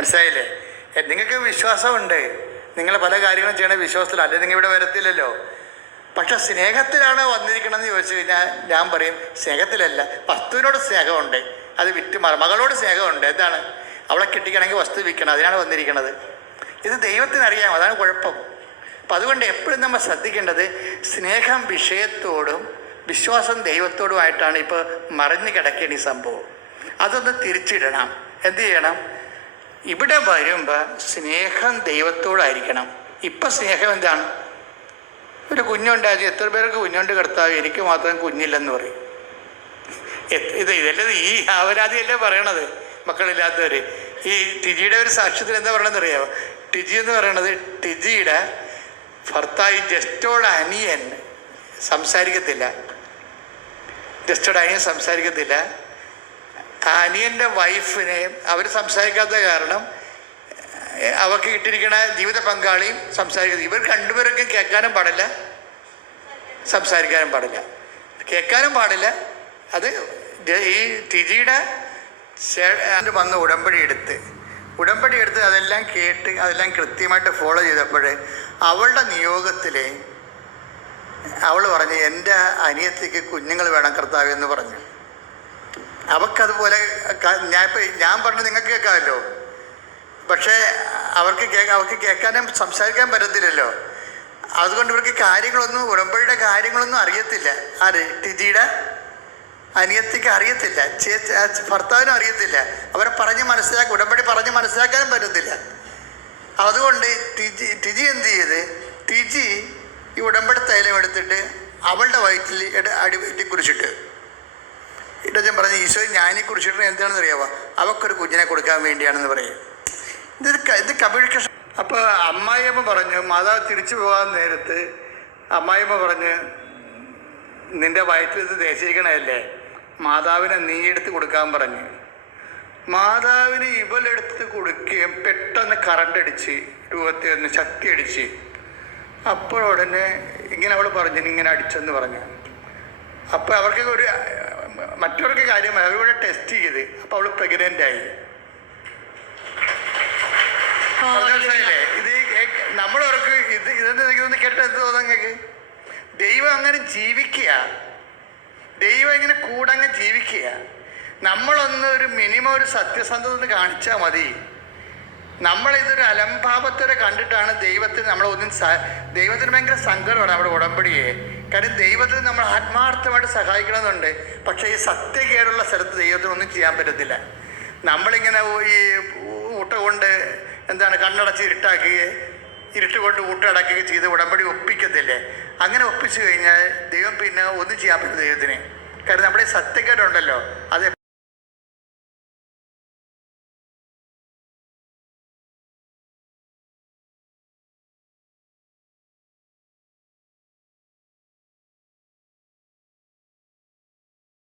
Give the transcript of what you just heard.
മനസ്സിലായില്ലേ? നിങ്ങൾക്ക് വിശ്വാസമുണ്ട്, നിങ്ങൾ പല കാര്യങ്ങളും ചെയ്യണ വിശ്വാസത്തിലല്ല, അല്ലെങ്കിൽ നിങ്ങൾ ഇവിടെ വരത്തില്ലല്ലോ. പക്ഷെ സ്നേഹത്തിലാണ് വന്നിരിക്കണമെന്ന് ചോദിച്ചു കഴിഞ്ഞാൽ ഞാൻ പറയും സ്നേഹത്തിലല്ല. വസ്തുവിനോട് സ്നേഹമുണ്ട്, അത് വിറ്റ് മകളോട് സ്നേഹമുണ്ട്. എന്താണ്? അവളെ കിട്ടിക്കണമെങ്കിൽ വസ്തു വിൽക്കണം, അതിനാണ് വന്നിരിക്കുന്നത്. ഇത് ദൈവത്തിനറിയാം, അതാണ് കുഴപ്പം. അപ്പം അതുകൊണ്ട് എപ്പോഴും നമ്മൾ ശ്രദ്ധിക്കേണ്ടത് സ്നേഹം വിഷയത്തോടും വിശ്വാസം ദൈവത്തോടുമായിട്ടാണ് ഇപ്പോൾ മറിഞ്ഞു കിടക്കേണ്ട ഈ സംഭവം. അതൊന്ന് തിരിച്ചിടണം. എന്ത് ചെയ്യണം? ഇവിടെ വരുമ്പോൾ സ്നേഹം ദൈവത്തോടായിരിക്കണം. ഇപ്പം സ്നേഹം എന്താണ്? ഒരു കുഞ്ഞുണ്ടായി, എത്ര പേർക്ക് കുഞ്ഞുണ്ട് കർത്താവ്, എനിക്ക് മാത്രം കുഞ്ഞില്ലെന്ന് പറയും. ഇതല്ലത് ഈ ആവരാതിയല്ലേ പറയണത് മക്കളില്ലാത്തവർ. ഈ ടിജിയുടെ ഒരു സാക്ഷ്യത്തിൽ എന്താ പറയണമെന്ന് അറിയാമോ? ടിജി എന്ന് പറയണത്, ടിജിയുടെ ഭർത്താവ് ജസ്റ്റോട് അനിയൻ സംസാരിക്കത്തില്ല. ജസ്റ്റോട് അനിയൻ സംസാരിക്കത്തില്ല. ആ അനിയൻ്റെ വൈഫിനെ അവർ സംസാരിക്കാത്ത കാരണം അവർക്ക് കിട്ടിയിരിക്കുന്ന ജീവിത പങ്കാളിയും സംസാരിക്കുന്നത്. ഇവർ രണ്ടുപേരൊക്കെ കേൾക്കാനും പാടില്ല, സംസാരിക്കാനും പാടില്ല. കേൾക്കാനും പാടില്ല. അത് ഈ ടിജിയുടെ വന്ന് ഉടമ്പടി എടുത്ത് അതെല്ലാം കേട്ട് അതെല്ലാം കൃത്യമായിട്ട് ഫോളോ ചെയ്തപ്പോൾ അവളുടെ നിയോഗത്തിൽ അവൾ പറഞ്ഞു, എൻ്റെ അനിയത്തിക്ക് കുഞ്ഞുങ്ങൾ വേണം കർത്താവ് എന്ന് പറഞ്ഞു. അവൾക്കതുപോലെ ഞാൻ പറഞ്ഞു നിങ്ങൾക്ക് കേൾക്കാമല്ലോ, പക്ഷേ അവർക്ക് കേൾക്കാനും സംസാരിക്കാൻ പറ്റത്തില്ലല്ലോ. അതുകൊണ്ട് ഇവർക്ക് കാര്യങ്ങളൊന്നും, ഉടമ്പടിയുടെ കാര്യങ്ങളൊന്നും അറിയത്തില്ല. ആര്? ടിജിയുടെ അനിയത്തിക്ക് അറിയത്തില്ല, ഭർത്താവിനും അറിയത്തില്ല. അവരെ ഉടമ്പടി പറഞ്ഞ് മനസ്സിലാക്കാനും പറ്റത്തില്ല. അതുകൊണ്ട് ടിജി എന്ത് ചെയ്ത്, ടിജി ഈ ഉടമ്പടി തൈലം എടുത്തിട്ട് അവളുടെ വയറ്റിൽ അടിവയറ്റി കുറിച്ചിട്ട് ഇടച്ചൻ പറഞ്ഞ്, ഈശോ ഞാനീ കുറിച്ചിട്ട് എന്താണെന്ന് അറിയാമോ? അവൾക്കൊരു കുഞ്ഞിനെ കൊടുക്കാൻ വേണ്ടിയാണെന്ന് പറയും. ഇത് കമ്മ്യൂണിക്കേഷൻ. അപ്പോൾ അമ്മായിയമ്മ പറഞ്ഞു, മാതാവ് തിരിച്ചു പോകാൻ നേരത്ത് അമ്മായിയമ്മ പറഞ്ഞ്, നിൻ്റെ വയറ്റിൽ ഇത് ദേശീകരണമല്ലേ, മാതാവിനെ നീ എടുത്ത് കൊടുക്കാൻ പറഞ്ഞു. മാതാവിന് ഇവളെടുത്ത് കൊടുക്കുകയും പെട്ടെന്ന് കറണ്ട് അടിച്ച് രൂപത്തിൽ ഒന്ന് ശക്തി അടിച്ച്. അപ്പോഴുടനെ ഇങ്ങനെ അവൾ പറഞ്ഞു, ഇങ്ങനെ അടിച്ചെന്ന് പറഞ്ഞു. അപ്പോൾ അവർക്ക് മറ്റവർക്ക് കാര്യമായി അവരോട് ടെസ്റ്റ് ചെയ്ത്, അപ്പോൾ അവൾ പ്രഗ്നൻ്റായി. ഇത് നമ്മളവർക്ക് ഇതൊന്ന് കേട്ട എന്ത് തോന്നുന്നു നിങ്ങൾക്ക്? ദൈവം അങ്ങനെ ജീവിക്കുക, ദൈവം ഇങ്ങനെ കൂടങ്ങ് ജീവിക്കുക. നമ്മളൊന്ന് ഒരു മിനിമം ഒരു സത്യസന്ധത കാണിച്ചാൽ മതി. നമ്മളിതൊരു അലംഭാവത്തോടെ കണ്ടിട്ടാണ് ദൈവത്തിന് ഭയങ്കര സങ്കടമാണ് നമ്മുടെ ഉടമ്പടിയെ. കാര്യം ദൈവത്തിന് നമ്മൾ ആത്മാർത്ഥമായിട്ട് സഹായിക്കണമെന്നുണ്ട്. പക്ഷേ ഈ സത്യക്കേടുള്ള സ്ഥലത്ത് ദൈവത്തിനൊന്നും ചെയ്യാൻ പറ്റത്തില്ല. നമ്മളിങ്ങനെ ഈ ഊട്ട കൊണ്ട് കണ്ണടച്ച് ഇരുട്ട് കൊണ്ട് ഊട്ടടക്കുകയും ചെയ്ത് ഉടമ്പടി ഒപ്പിക്കത്തില്ലേ? അങ്ങനെ ഒപ്പിച്ചു കഴിഞ്ഞാൽ ദൈവം പിന്നെ ഒന്നും ചെയ്യാൻ പറ്റില്ല ദൈവത്തിന്. കാര്യം നമ്മുടെ ഈ സത്യക്കേടുണ്ടല്ലോ, അത്